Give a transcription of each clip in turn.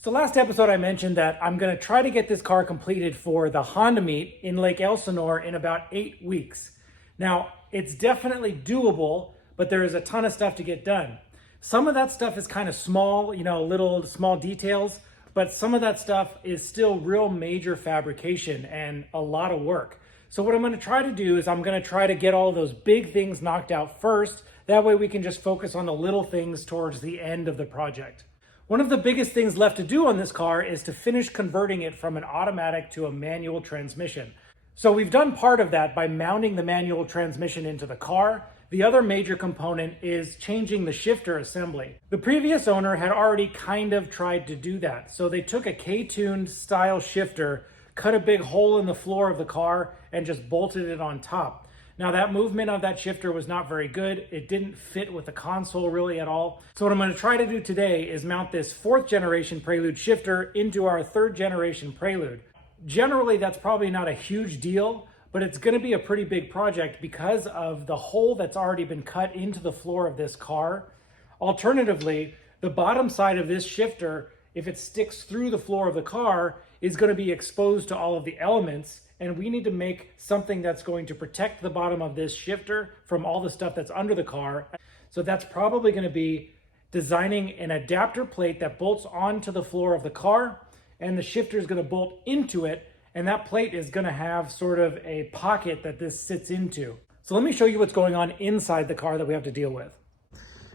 So last episode I mentioned that I'm going to try to get this car completed for the Honda meet in Lake Elsinore in about 8 weeks. Now, it's definitely doable, but there is a ton of stuff to get done. Some of that stuff is kind of small, little small details, but some of that stuff is still real major fabrication and a lot of work. So what I'm going to try to do is I'm going to try to get all those big things knocked out first. That way we can just focus on the little things towards the end of the project. One of the biggest things left to do on this car is to finish converting it from an automatic to a manual transmission. So we've done part of that by mounting the manual transmission into the car. The other major component is changing the shifter assembly. The previous owner had already kind of tried to do that. So they took a K-tuned style shifter, cut a big hole in the floor of the car, and just bolted it on top. Now that movement of that shifter was not very good. It didn't fit with the console really at all. So what I'm going to try to do today is mount this 4th generation Prelude shifter into our 3rd generation Prelude. Generally, that's probably not a huge deal, but it's going to be a pretty big project because of the hole that's already been cut into the floor of this car. Alternatively, the bottom side of this shifter, if it sticks through the floor of the car, is going to be exposed to all of the elements, and we need to make something that's going to protect the bottom of this shifter from all the stuff that's under the car. So that's probably going to be designing an adapter plate that bolts onto the floor of the car, and the shifter is going to bolt into it, and that plate is going to have sort of a pocket that this sits into. So let me show you what's going on inside the car that we have to deal with.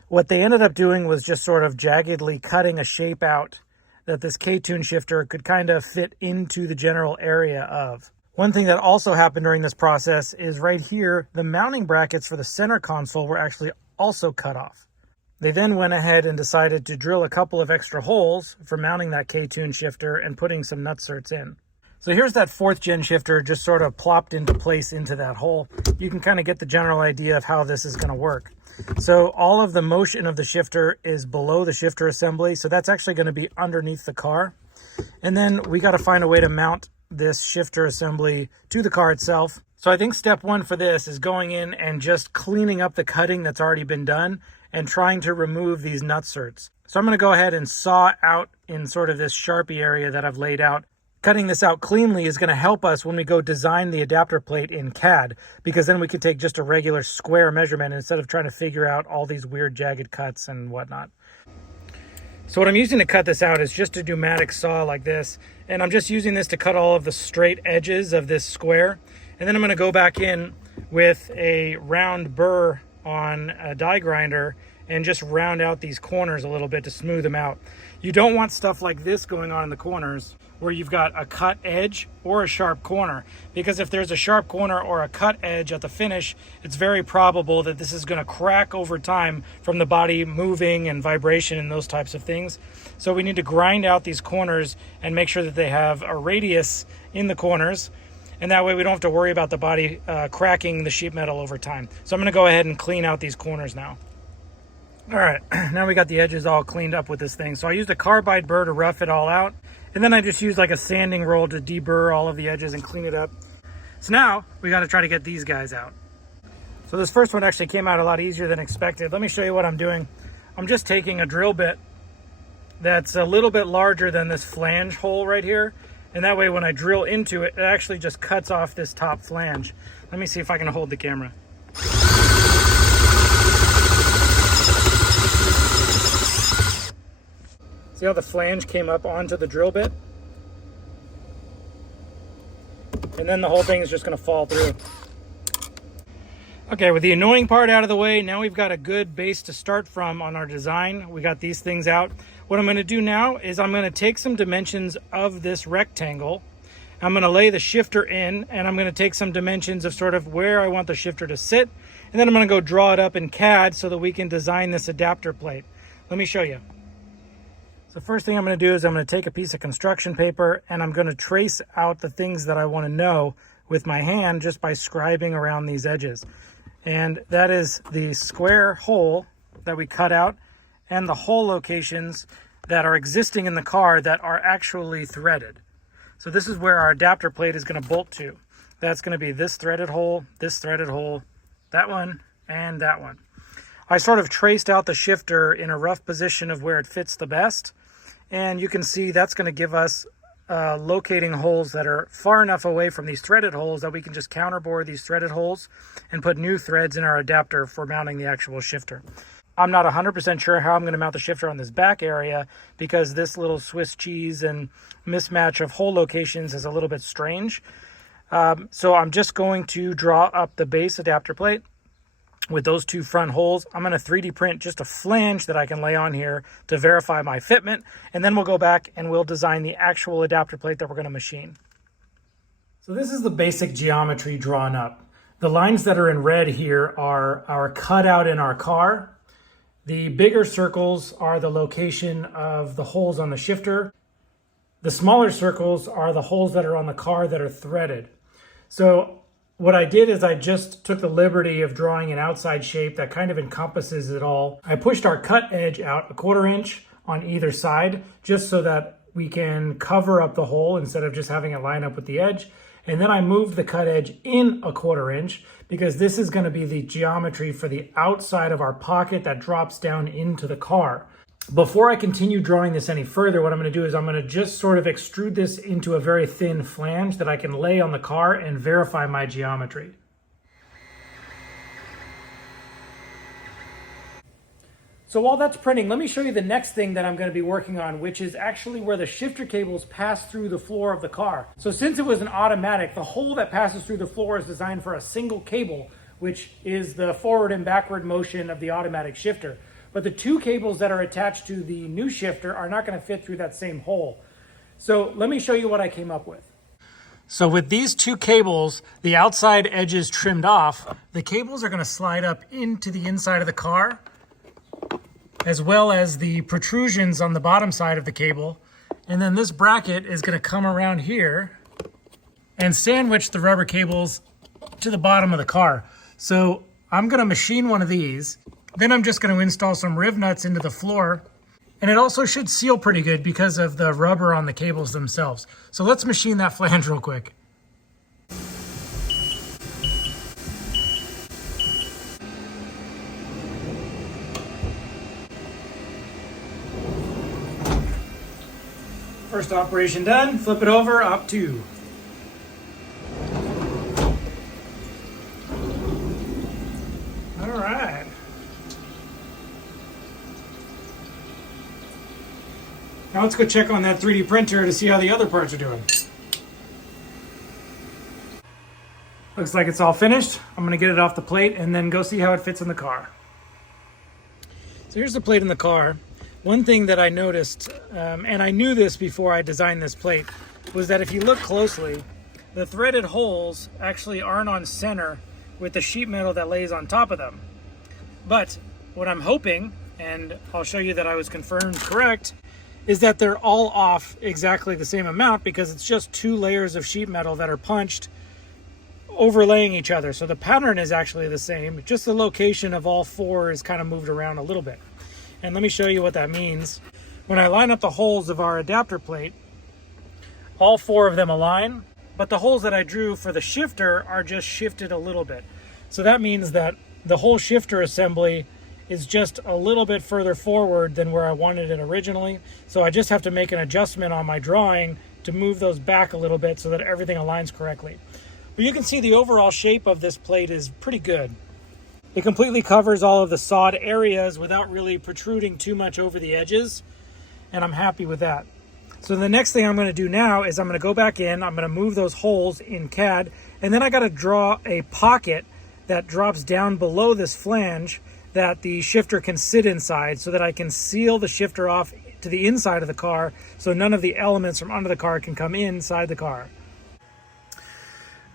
What they ended up doing was just sort of jaggedly cutting a shape out that this K-tune shifter could kind of fit into the general area of. One thing that also happened during this process is right here, the mounting brackets for the center console were actually also cut off. They then went ahead and decided to drill a couple of extra holes for mounting that K-tune shifter and putting some nutserts in. So here's that 4th gen shifter just sort of plopped into place into that hole. You can kind of get the general idea of how this is going to work. So all of the motion of the shifter is below the shifter assembly. So that's actually going to be underneath the car. And then we got to find a way to mount this shifter assembly to the car itself. So I think step 1 for this is going in and just cleaning up the cutting that's already been done and trying to remove these nutserts. So I'm going to go ahead and saw out in sort of this Sharpie area that I've laid out. Cutting this out cleanly is going to help us when we go design the adapter plate in CAD, because then we can take just a regular square measurement instead of trying to figure out all these weird jagged cuts and whatnot. So what I'm using to cut this out is just a pneumatic saw like this, and I'm just using this to cut all of the straight edges of this square, and then I'm going to go back in with a round burr on a die grinder and just round out these corners a little bit to smooth them out. You don't want stuff like this going on in the corners where you've got a cut edge or a sharp corner, because if there's a sharp corner or a cut edge at the finish, it's very probable that this is going to crack over time from the body moving and vibration and those types of things. So we need to grind out these corners and make sure that they have a radius in the corners, and that way we don't have to worry about the body cracking the sheet metal over time. So I'm going to go ahead and clean out these corners now. All right, now we got the edges all cleaned up with this thing. So I used a carbide burr to rough it all out, and then I just used like a sanding roll to deburr all of the edges and clean it up. So now we got to try to get these guys out. So this first one actually came out a lot easier than expected. Let me show you what I'm doing. I'm just taking a drill bit that's a little bit larger than this flange hole right here, and that way when I drill into it, it actually just cuts off this top flange. Let me see if I can hold the camera. See how the flange came up onto the drill bit? And then the whole thing is just going to fall through. Okay, with the annoying part out of the way, now we've got a good base to start from on our design. We got these things out. What I'm going to do now is I'm going to take some dimensions of this rectangle. I'm going to lay the shifter in, and I'm going to take some dimensions of sort of where I want the shifter to sit. And then I'm going to go draw it up in CAD so that we can design this adapter plate. Let me show you. So first thing I'm going to do is I'm going to take a piece of construction paper and I'm going to trace out the things that I want to know with my hand just by scribing around these edges. And that is the square hole that we cut out and the hole locations that are existing in the car that are actually threaded. So this is where our adapter plate is going to bolt to. That's going to be this threaded hole, that one, and that one. I sort of traced out the shifter in a rough position of where it fits the best. And you can see that's going to give us locating holes that are far enough away from these threaded holes that we can just counterbore these threaded holes and put new threads in our adapter for mounting the actual shifter. I'm not 100% sure how I'm going to mount the shifter on this back area because this little Swiss cheese and mismatch of hole locations is a little bit strange. So I'm just going to draw up the base adapter plate with those two front holes. I'm going to 3D print just a flange that I can lay on here to verify my fitment, and then we'll go back and we'll design the actual adapter plate that we're going to machine. So this is the basic geometry drawn up. The lines that are in red here are our cutout in our car. The bigger circles are the location of the holes on the shifter. The smaller circles are the holes that are on the car that are threaded. So what I did is I just took the liberty of drawing an outside shape that kind of encompasses it all. I pushed our cut edge out 1/4 inch on either side just so that we can cover up the hole instead of just having it line up with the edge. And then I moved the cut edge in 1/4 inch because this is going to be the geometry for the outside of our pocket that drops down into the car. Before I continue drawing this any further, what I'm going to do is I'm going to just sort of extrude this into a very thin flange that I can lay on the car and verify my geometry. So while that's printing, let me show you the next thing that I'm going to be working on, which is actually where the shifter cables pass through the floor of the car. So since it was an automatic, the hole that passes through the floor is designed for a single cable, which is the forward and backward motion of the automatic shifter. But the two cables that are attached to the new shifter are not going to fit through that same hole. So let me show you what I came up with. So with these two cables, the outside edges trimmed off, the cables are going to slide up into the inside of the car, as well as the protrusions on the bottom side of the cable. And then this bracket is going to come around here and sandwich the rubber cables to the bottom of the car. So I'm going to machine one of these. Then I'm just going to install some riv nuts into the floor. And it also should seal pretty good because of the rubber on the cables themselves. So let's machine that flange real quick. First operation done, flip it over, up 2. All right. Now let's go check on that 3D printer to see how the other parts are doing. Looks like it's all finished. I'm gonna get it off the plate and then go see how it fits in the car. So here's the plate in the car. One thing that I noticed, and I knew this before I designed this plate, was that if you look closely, the threaded holes actually aren't on center with the sheet metal that lays on top of them. But what I'm hoping, and I'll show you that I was confirmed correct, is that they're all off exactly the same amount because it's just 2 layers of sheet metal that are punched overlaying each other. So the pattern is actually the same, just the location of all 4 is kind of moved around a little bit. And let me show you what that means. When I line up the holes of our adapter plate, all 4 of them align, but the holes that I drew for the shifter are just shifted a little bit. So that means that the whole shifter assembly is just a little bit further forward than where I wanted it originally. So I just have to make an adjustment on my drawing to move those back a little bit so that everything aligns correctly. But you can see the overall shape of this plate is pretty good. It completely covers all of the sawed areas without really protruding too much over the edges, and I'm happy with that. So the next thing I'm going to do now is I'm going to go back in, I'm going to move those holes in CAD, and then I got to draw a pocket that drops down below this flange that the shifter can sit inside so that I can seal the shifter off to the inside of the car so none of the elements from under the car can come inside the car.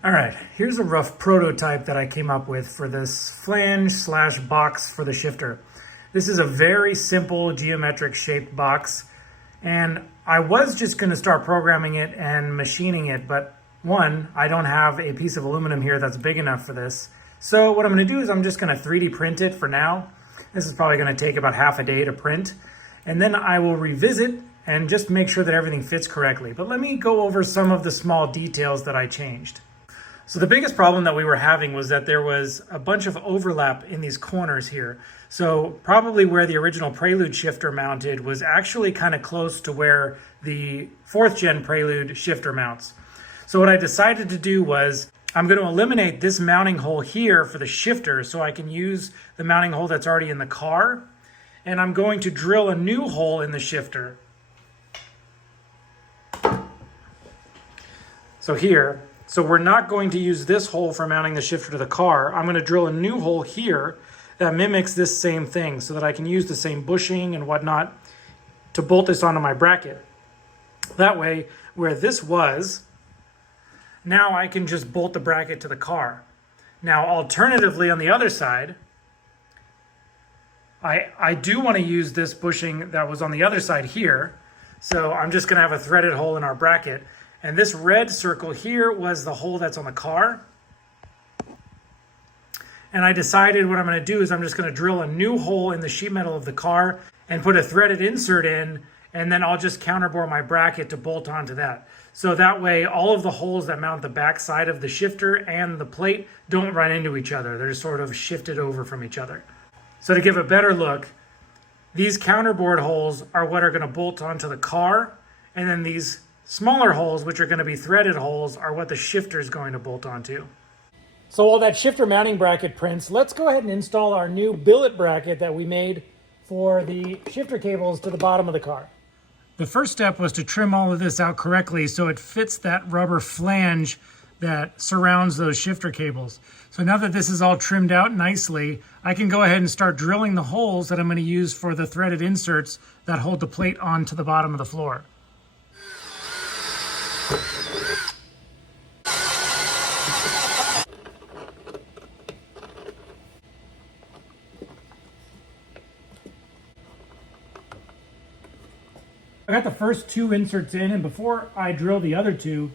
All right, here's a rough prototype that I came up with for this flange/box for the shifter. This is a very simple geometric shaped box, and I was just going to start programming it and machining it, but one, I don't have a piece of aluminum here that's big enough for this. So what I'm going to do is I'm just going to 3D print it for now. This is probably going to take about half a day to print, and then I will revisit and just make sure that everything fits correctly. But let me go over some of the small details that I changed. So the biggest problem that we were having was that there was a bunch of overlap in these corners here. So probably where the original Prelude shifter mounted was actually kind of close to where the 4th gen Prelude shifter mounts. So what I decided to do was I'm going to eliminate this mounting hole here for the shifter so I can use the mounting hole that's already in the car. And I'm going to drill a new hole in the shifter. So here, so we're not going to use this hole for mounting the shifter to the car. I'm going to drill a new hole here that mimics this same thing so that I can use the same bushing and whatnot to bolt this onto my bracket. That way, where this was, now I can just bolt the bracket to the car. Now, alternatively, on the other side, I do want to use this bushing that was on the other side here. So I'm just going to have a threaded hole in our bracket. And this red circle here was the hole that's on the car. And I decided what I'm going to do is I'm just going to drill a new hole in the sheet metal of the car and put a threaded insert in, and then I'll just counterbore my bracket to bolt onto that. So that way all of the holes that mount the back side of the shifter and the plate don't run into each other. They're sort of shifted over from each other. So to give a better look, these counterbore holes are what are going to bolt onto the car, and then these smaller holes, which are going to be threaded holes, are what the shifter is going to bolt onto. So while that shifter mounting bracket prints, let's go ahead and install our new billet bracket that we made for the shifter cables to the bottom of the car. The first step was to trim all of this out correctly so it fits that rubber flange that surrounds those shifter cables. So now that this is all trimmed out nicely, I can go ahead and start drilling the holes that I'm going to use for the threaded inserts that hold the plate onto the bottom of the floor. I got the first 2 inserts in, and before I drill the other 2,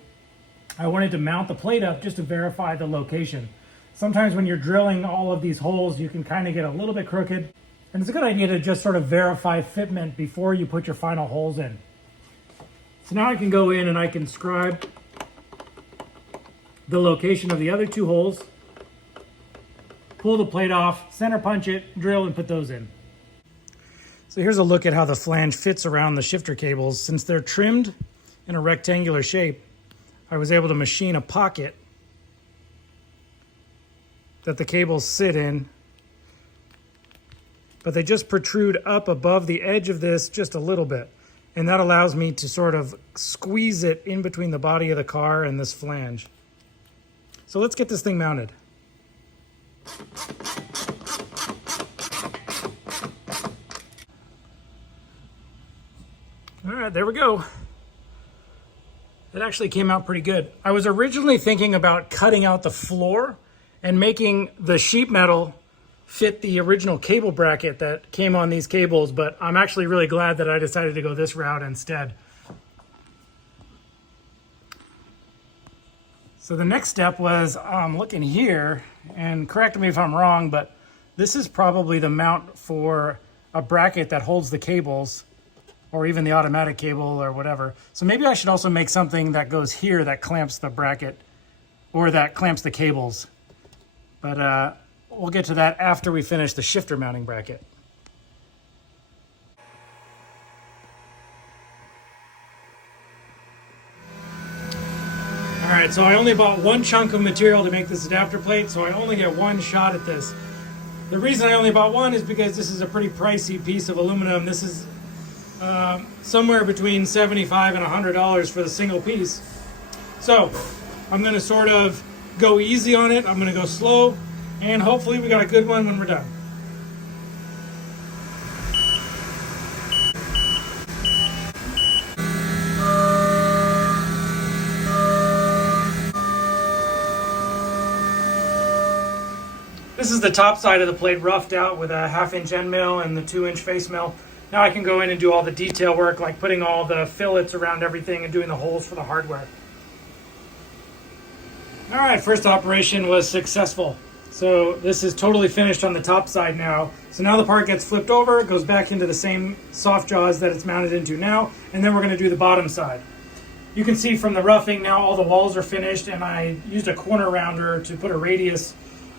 I wanted to mount the plate up just to verify the location. Sometimes when you're drilling all of these holes, you can kind of get a little bit crooked, and it's a good idea to just sort of verify fitment before you put your final holes in. So now I can go in and I can scribe the location of the other 2 holes, pull the plate off, center punch it, drill, and put those in. So here's a look at how the flange fits around the shifter cables. Since they're trimmed in a rectangular shape, I was able to machine a pocket that the cables sit in, but they just protrude up above the edge of this just a little bit. And that allows me to sort of squeeze it in between the body of the car and this flange. So let's get this thing mounted. All right, there we go. It actually came out pretty good. I was originally thinking about cutting out the floor and making the sheet metal fit the original cable bracket that came on these cables, but I'm actually really glad that I decided to go this route instead. So the next step was looking here, and correct me if I'm wrong, but this is probably the mount for a bracket that holds the cables, or even the automatic cable or whatever. So maybe I should also make something that goes here that clamps the bracket, or that clamps the cables. But we'll get to that after we finish the shifter mounting bracket. All right, so I only bought 1 chunk of material to make this adapter plate, so I only get 1 shot at this. The reason I only bought 1 is because this is a pretty pricey piece of aluminum. This is somewhere between $75 and $100 for the single piece. So I'm going to sort of go easy on it. I'm going to go slow, and hopefully we got a good one when we're done. This is the top side of the plate roughed out with a 1/2-inch end mill and the 2-inch face mill. Now I can go in and do all the detail work, like putting all the fillets around everything and doing the holes for the hardware. All right, first operation was successful. So this is totally finished on the top side now. So now the part gets flipped over, goes back into the same soft jaws that it's mounted into now, and then we're going to do the bottom side. You can see from the roughing now all the walls are finished, and I used a corner rounder to put a radius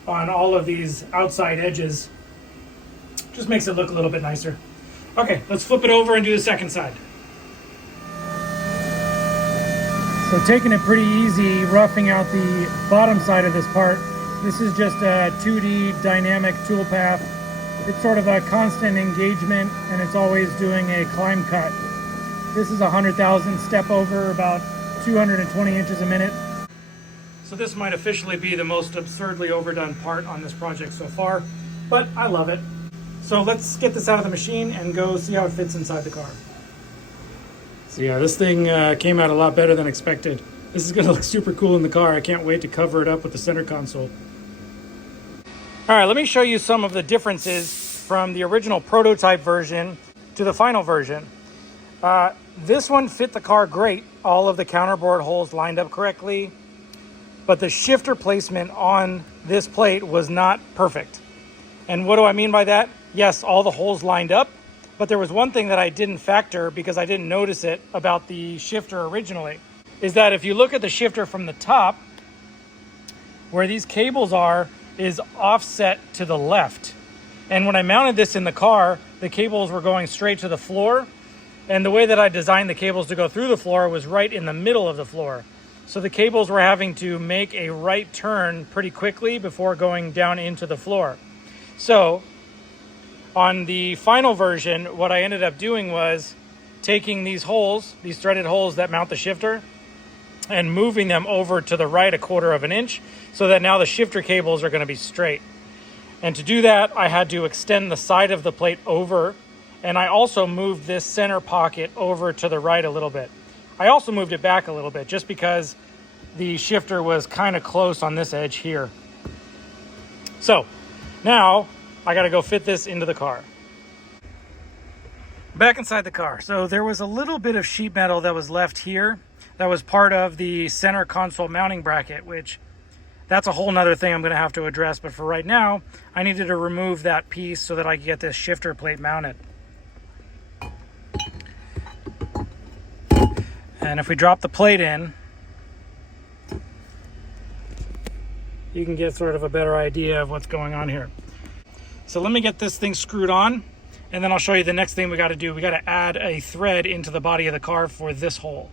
on all of these outside edges. Just makes it look a little bit nicer. Okay, let's flip it over and do the second side. So taking it pretty easy, roughing out the bottom side of this part. This is just a 2D dynamic toolpath. It's sort of a constant engagement, and it's always doing a climb cut. This is 100,000 step over, about 220 inches a minute. So this might officially be the most absurdly overdone part on this project so far, but I love it. So let's get this out of the machine and go see how it fits inside the car. So yeah, this thing came out a lot better than expected. This is gonna look super cool in the car. I can't wait to cover it up with the center console. All right, let me show you some of the differences from the original prototype version to the final version. This one fit the car great. All of the counterbore holes lined up correctly, but the shifter placement on this plate was not perfect. And what do I mean by that? Yes, all the holes lined up, but there was one thing that I didn't factor because I didn't notice it about the shifter originally, is that if you look at the shifter from the top, where these cables are is offset to the left. And when I mounted this in the car, the cables were going straight to the floor. And the way that I designed the cables to go through the floor was right in the middle of the floor. So the cables were having to make a right turn pretty quickly before going down into the floor. So on the final version, what I ended up doing was taking these holes, these threaded holes that mount the shifter, and moving them over to the right 1/4 of an inch so that now the shifter cables are going to be straight. And to do that, I had to extend the side of the plate over, and I also moved this center pocket over to the right a little bit. I also moved it back a little bit just because the shifter was kind of close on this edge here. So now I got to go fit this into the car. Back inside the car. So there was a little bit of sheet metal that was left here that was part of the center console mounting bracket, which that's a whole nother thing I'm going to have to address. But for right now, I needed to remove that piece so that I could get this shifter plate mounted. And if we drop the plate in, you can get sort of a better idea of what's going on here. So let me get this thing screwed on, and then I'll show you the next thing we got to do. We got to add a thread into the body of the car for this hole.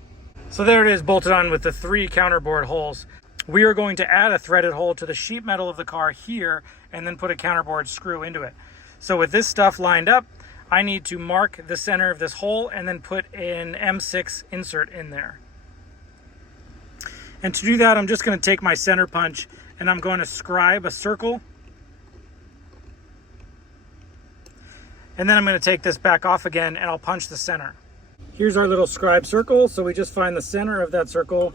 So there it is, bolted on with the 3 counterbore holes. We are going to add a threaded hole to the sheet metal of the car here and then put a counterboard screw into it. So with this stuff lined up, I need to mark the center of this hole and then put an M6 insert in there. And to do that, I'm just going to take my center punch and I'm going to scribe a circle. And then I'm going to take this back off again and I'll punch the center. Here's our little scribe circle. So we just find the center of that circle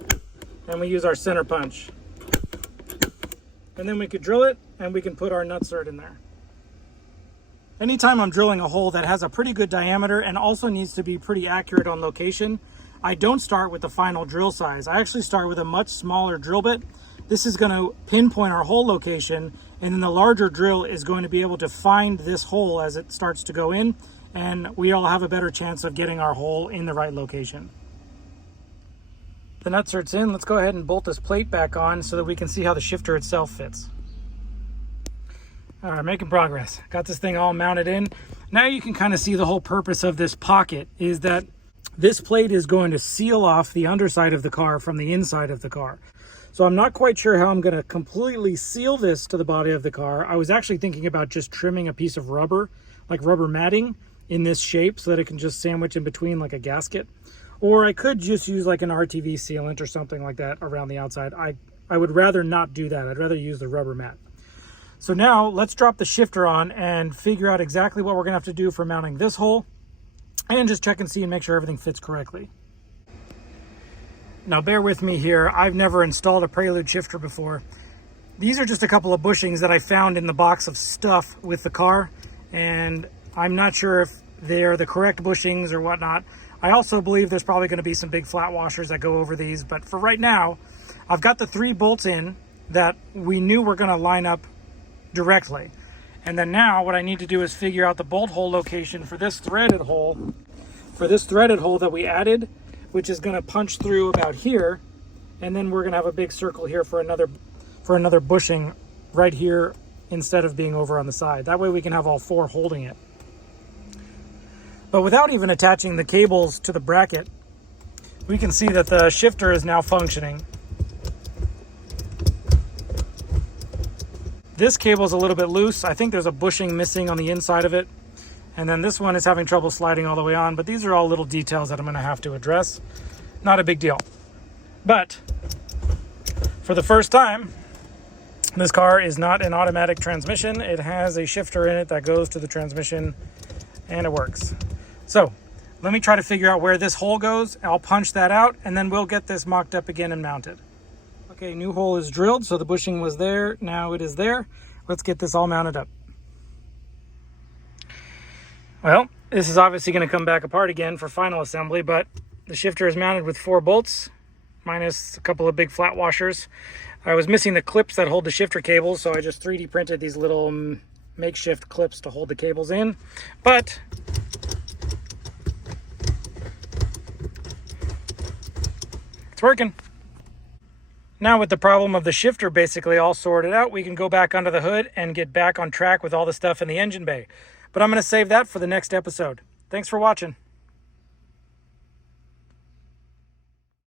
and we use our center punch. And then we could drill it and we can put our nutsert in there. Anytime I'm drilling a hole that has a pretty good diameter and also needs to be pretty accurate on location, I don't start with the final drill size. I actually start with a much smaller drill bit. This is going to pinpoint our hole location, and then the larger drill is going to be able to find this hole as it starts to go in, and we all have a better chance of getting our hole in the right location. The nutsert's in. Let's go ahead and bolt this plate back on so that we can see how the shifter itself fits. All right, making progress. Got this thing all mounted in. Now you can kind of see the whole purpose of this pocket is that this plate is going to seal off the underside of the car from the inside of the car. So I'm not quite sure how I'm going to completely seal this to the body of the car. I was actually thinking about just trimming a piece of rubber, like rubber matting in this shape so that it can just sandwich in between like a gasket. Or I could just use like an RTV sealant or something like that around the outside. I would rather not do that. I'd rather use the rubber mat. So now let's drop the shifter on and figure out exactly what we're going to have to do for mounting this hole and just check and see and make sure everything fits correctly. Now bear with me here. I've never installed a Prelude shifter before. These are just a couple of bushings that I found in the box of stuff with the car, and I'm not sure if they're the correct bushings or whatnot. I also believe there's probably going to be some big flat washers that go over these, but for right now, I've got the 3 bolts in that we knew were going to line up directly. And then now what I need to do is figure out the bolt hole location for this threaded hole. For this threaded hole that we added, which is going to punch through about here, and then we're going to have a big circle here for another bushing right here instead of being over on the side. That way we can have all four holding it. But without even attaching the cables to the bracket, we can see that the shifter is now functioning. This cable is a little bit loose. I think there's a bushing missing on the inside of it. And then this one is having trouble sliding all the way on, but these are all little details that I'm gonna have to address. Not a big deal. But for the first time, this car is not an automatic transmission. It has a shifter in it that goes to the transmission, and it works. So let me try to figure out where this hole goes. I'll punch that out, and then we'll get this mocked up again and mounted. Okay, new hole is drilled, so the bushing was there. Now it is there. Let's get this all mounted up. Well, this is obviously going to come back apart again for final assembly, but the shifter is mounted with 4 bolts, minus a couple of big flat washers. I was missing the clips that hold the shifter cables, so I just 3D printed these little makeshift clips to hold the cables in. But it's working. Now with the problem of the shifter basically all sorted out, we can go back under the hood and get back on track with all the stuff in the engine bay. But I'm going to save that for the next episode. Thanks for watching.